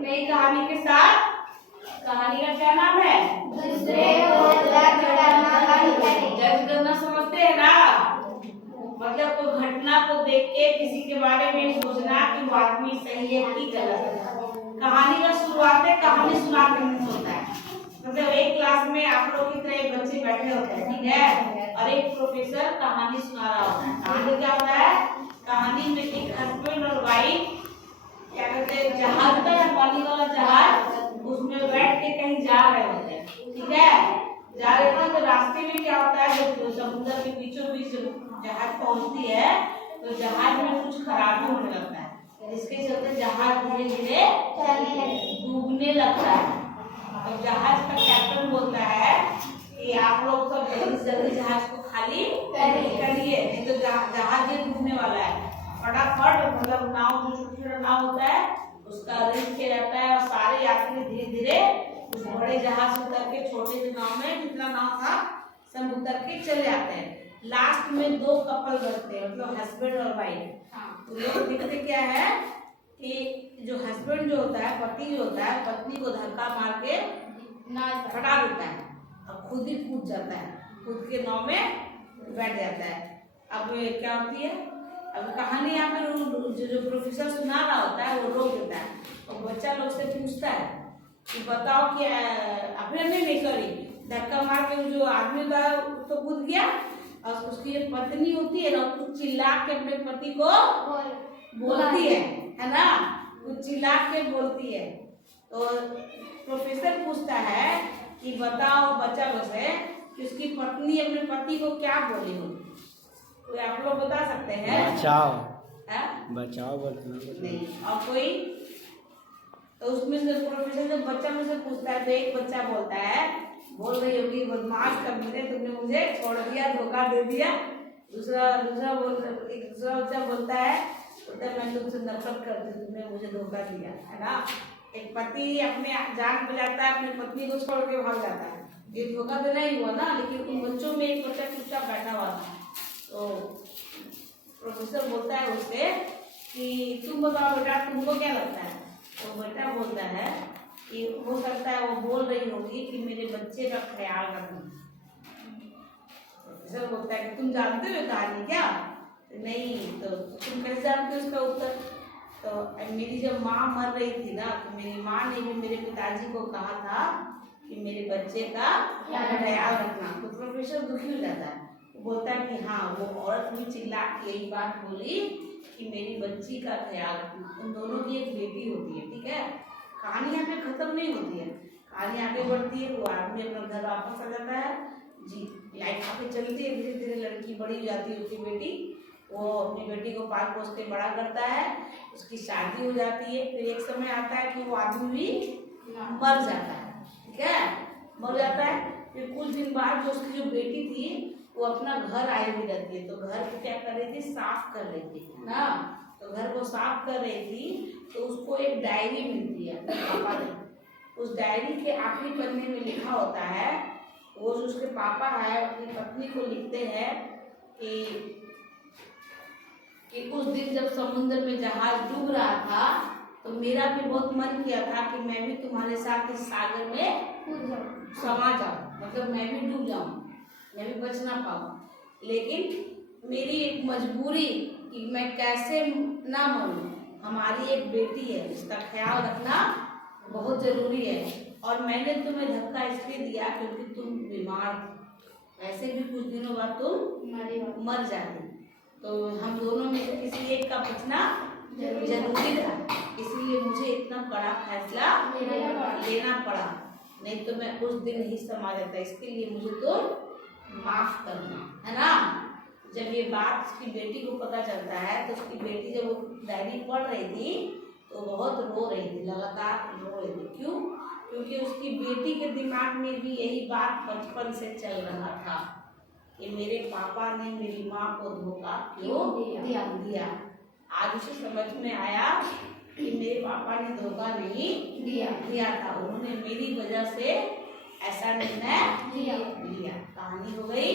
नई कहानी के साथ। कहानी का क्या नाम है? दूसरे को जज करना बंद करें। जज करना समझते हैं ना? मतलब कोई घटना को देख के किसी के बारे में सोचना कि वो आदमी सही है कि गलत है। कहानी का शुरुआत है कहानी सुना करने से होता है। मतलब एक क्लास में आप लोग की तरह बच्चे बैठे होते हैं, ठीक है, और एक प्रोफेसर कहानी सुना रहा होता है। कहानी क्या होता है? कहानी में एक हस्बैंड और वाइफ क्या कहते हैं, जहाज होता है, पानी वाला जहाज, उसमें बैठ के कहीं जा रहे होते हैं, ठीक है। जा रहे होते हैं तो रास्ते में क्या होता है, जब समुद्र के बीचों बीच जहाज पहुंचती है तो जहाज में कुछ खराबी होने लगता है, जिसके चलते जहाज धीरे धीरे डूबने लगता है। तो जहाज का कैप्टन बोलता है कि आप लोग सब जल्दी से जल्दी जहाज को खाली करिए, नहीं तो जहाज ये डूबने वाला है। फटाफट मतलब नाव जो छोटा नाव होता है उसका रिस्क किया जाता है और सारे यात्री धीरे धीरे उस बड़े जहाज से उतर के छोटे से नाव में, जितना नाव था सब उतर के चले जाते हैं। लास्ट में दो कपल बचते हैं, मतलब हस्बैंड और वाइफ। तो लोग दिखते क्या है कि जो हस्बैंड जो होता है, पति जो होता है, पत्नी को धक्का मार के हटा देता है और खुद ही कूद जाता है, खुद के नाव में बैठ जाता है। अब क्या होती है, अब कहानी यहाँ पे जो प्रोफेसर सुना रहा होता है वो रोक देता है और बच्चा लोग से पूछता है कि बताओ कि अपने नहीं सॉरी धक्का मार के जो आदमी होता है तो कूद गया और उसकी जो पत्नी होती है ना कुछ चिल्ला के अपने पति को बोलती है ना, कुछ चिल्ला के बोलती है। तो प्रोफेसर पूछता है कि बताओ बच्चा लोग से कि उसकी पत्नी अपने पति को क्या बोली हो, तो आप लोग बता सकते हैं? बचाओ है? बचाओ नहीं। और कोई? तो उसमें से प्रोफेसर जब बच्चा मुझसे पूछता है तो एक बच्चा बोलता है, बोल रही होगी बदमाश कमीने, तुमने मुझे छोड़ दिया, धोखा दे दिया। दूसरा बच्चा बोलता है मैं तुमसे नफरत करती हूँ, तुमने मुझे धोखा दिया, है ना। एक पति अपने जान बचाता है, अपनी पत्नी को छोड़ के भाग जाता है, ये धोखा देना ही हुआ ना। लेकिन उन बच्चों में एक बच्चा चुपचाप बैठा हुआ था। तो प्रोफेसर बोलता है उससे कि तुम बताओ बेटा तुमको क्या लगता है? तो बेटा बोलता है कि हो सकता है वो बोल रही होगी कि मेरे बच्चे का ख्याल रखना। प्रोफेसर बोलता है कि तुम जानते हो कहानी क्या? नहीं। तो तुम कैसे जानते हो उसका उत्तर? तो मेरी जब माँ मर रही थी ना तो मेरी माँ ने भी मेरे पिताजी को कहा था कि मेरे बच्चे का ख्याल रखना। तो प्रोफेसर दुखी हो जाता है, बोलता है कि हाँ वो औरत भी चिल्ला के यही बात बोली कि मेरी बच्ची का ख्याल रखना। उन दोनों की एक बेटी होती है, ठीक है। कहानी यहाँ पे खत्म नहीं होती है, कहानी आगे बढ़ती है। वो आदमी अपना घर वापस आ जाता है जी, लाइफ आगे चलती है, धीरे धीरे लड़की बड़ी हो जाती है, उसकी बेटी, वो अपनी बेटी को पाल पोस के बड़ा करता है, उसकी शादी हो जाती है। फिर एक समय आता है कि वो आदमी भी मर जाता है, ठीक है, मर जाता है। फिर कुछ दिन बाद जो उसकी जो बेटी थी वो अपना घर आई हुई रहती है। तो घर को क्या कर रही थी, साफ कर रही थी ना। तो घर को साफ कर रही थी तो उसको एक डायरी मिलती है पापा ने। उस डायरी के आखिरी पन्ने में लिखा होता है, वो जो उसके पापा है अपनी पत्नी को लिखते हैं कि उस दिन जब समुद्र में जहाज डूब रहा था तो मेरा भी बहुत मन किया था कि मैं भी तुम्हारे साथ इस सागर में समा जाऊं, मतलब मैं भी डूब जाऊं, मैं भी बच ना पाऊँ। लेकिन मेरी एक मजबूरी कि मैं कैसे ना मरूं, हमारी एक बेटी है, उसका ख्याल रखना बहुत जरूरी है। और मैंने तुम्हें धक्का इसलिए दिया क्योंकि तुम बीमार थे, ऐसे भी कुछ दिनों बाद तुम मर जाती। तो हम दोनों में से किसी एक का बचना जरूरी था, इसलिए मुझे इतना बड़ा फैसला लेना पड़ा, नहीं तो मैं उस दिन ही समा जाता। इसके लिए मुझे तो माफ करना, है ना। जब ये बात उसकी बेटी को पता चलता है तो उसकी बेटी जब वो डायरी पढ़ रही थी तो बहुत रो रही थी, लगातार रो रही थी। क्यों? क्योंकि उसकी बेटी के दिमाग में भी यही बात बचपन से चल रहा था कि मेरे पापा ने मेरी माँ को धोखा क्यों दिया। आज उसे समझ में आया कि मेरे पापा ने धोखा नहीं दिया था, उन्होंने मेरी वजह से ऐसा निर्णय लिया। कहानी हो गई।